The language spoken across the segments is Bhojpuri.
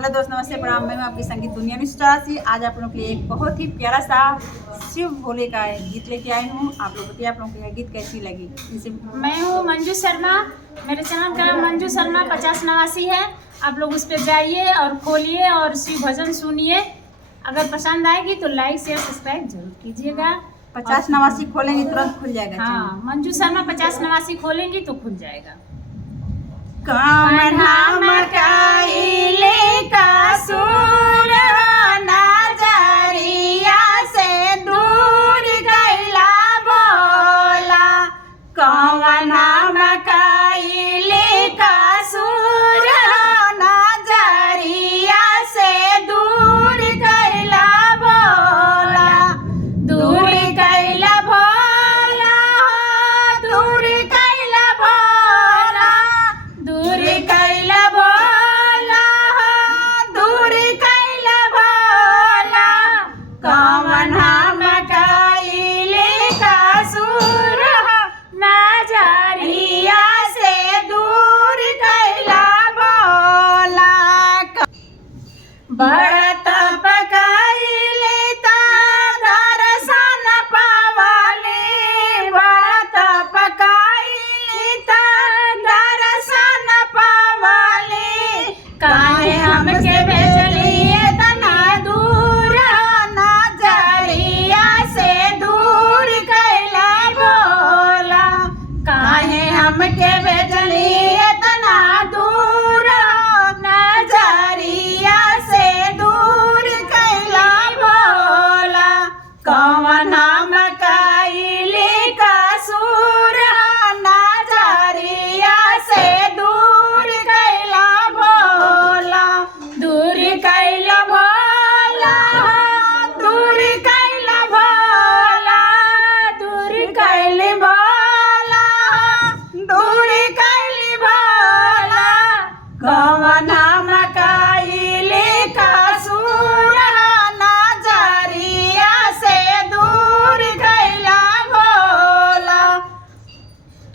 हेलो दोस्त, नमस्ते, प्रणाम। मैं हूं आपकी संगीत दुनिया में सुजासी। आज आप लोगों के लिए एक बहुत ही प्यारा सा शिव भोले का गीत लेके आई हूं। आप लोग बताइए, आप लोगों को यह गीत कैसी लगी। इसे मैं हूँ मंजू शर्मा। मेरे चैनल का नाम मंजू शर्मा 5089 है। आप लोग उस पर जाइए और खोलिए और शिव भजन सुनिए। अगर पसंद आएगी तो लाइक शेयर सब्सक्राइब जरूर कीजिएगा। 5089 खोलेंगे तुरंत खुल जाएगा। हाँ, मंजू शर्मा 5089 खोलेंगी तो खुल जाएगा। बड़ा तप कइले ता दर्शन पावले, बड़ा तप कइले ता दर्शन पावले। काहे हमके भेजलिए तना दूर, नजरिया से दूर कैला भोला। काहे हमके भेजलिए तना दूर, नजरिया से दूर कैला भोला। कौन हम कइले कसूर, नजरिया से दूर कैला भोला। दूर कैला भोला, दूर कैला भोला, दूर कैली भोला, दूर कैली भोला। कौन हम कइले कसूर, नजरिया से दूर कैला भोला।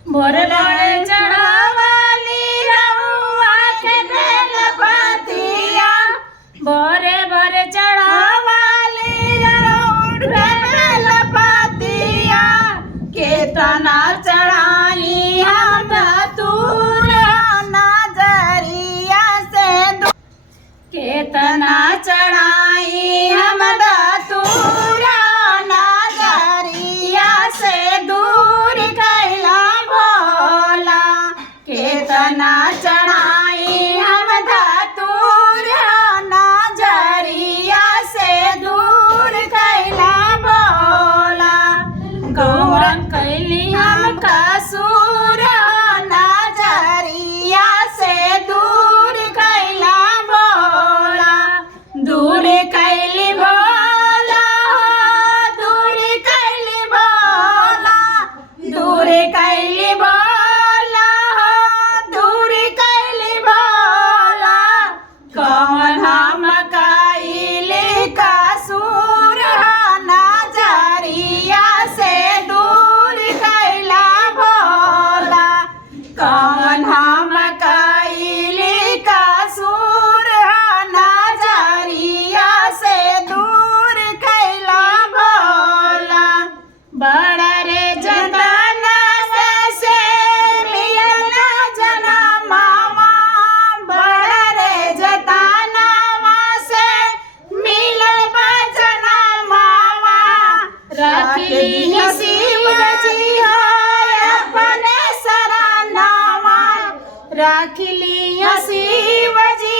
भोर भोर चढ़ावली रउआ के बेलपतिया, भोरे भोरे चढ़ावली रउआ के बेलपतिया। केतना चढ़ाई हम दूर, नजरिया से दूर। केतना चढ़ाई हम दूर, नजरिया से दूर कैला भोला। केतना चढ़ाई हम दूर, नजरिया से दूर कैला भोला। गौरन कैली हम कसूर, नजरिया से दूर कैला भोला। दूर कैली भोला, दूर कैली भोला, दूर कैली भोला, दूर कैली भोला। कौन हम कइले कसूर, नजरिया से दूर कैला भोला। कौन हम कइले कसूर, नजरिया से दूर कैला भोला। बड़ा रे जतन से मिलन जनमावा, बड़ा रे जतन से मिलन जनमावा। रखली शिव जी अपने शरणवा, रखली शिव जी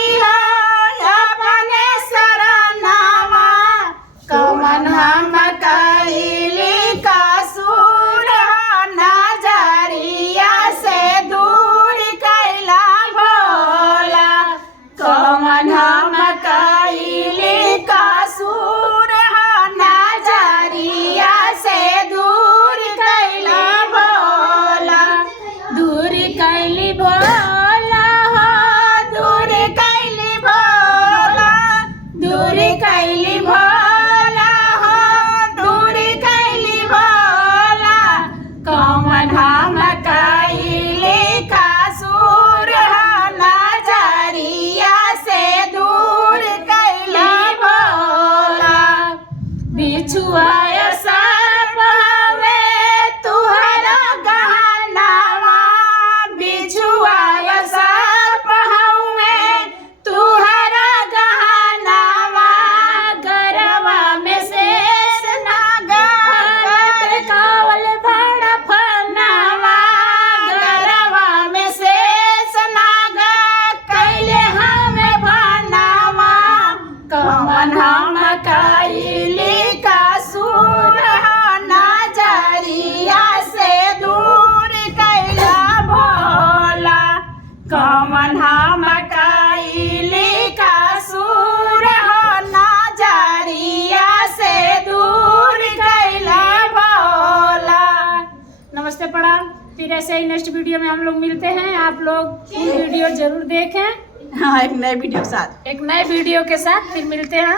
अपने शरणवा। कौन हम कइले कसूर, नजरिया से दूर कैला भोला। कौन हम कइले कसूर, नजरिया से दूर कैला भोला। दूर कैली भोला, दूर कैली भोला, दूर कैली भोला, दूर कैली भोला। कौन हम कइले कसूर, नजरिया से दूर ऐसे ही नेक्स्ट वीडियो में हम लोग मिलते हैं। आप लोग वीडियो जरूर देखें। हाँ, एक नए वीडियो के साथ एक नए वीडियो के साथ फिर मिलते हैं।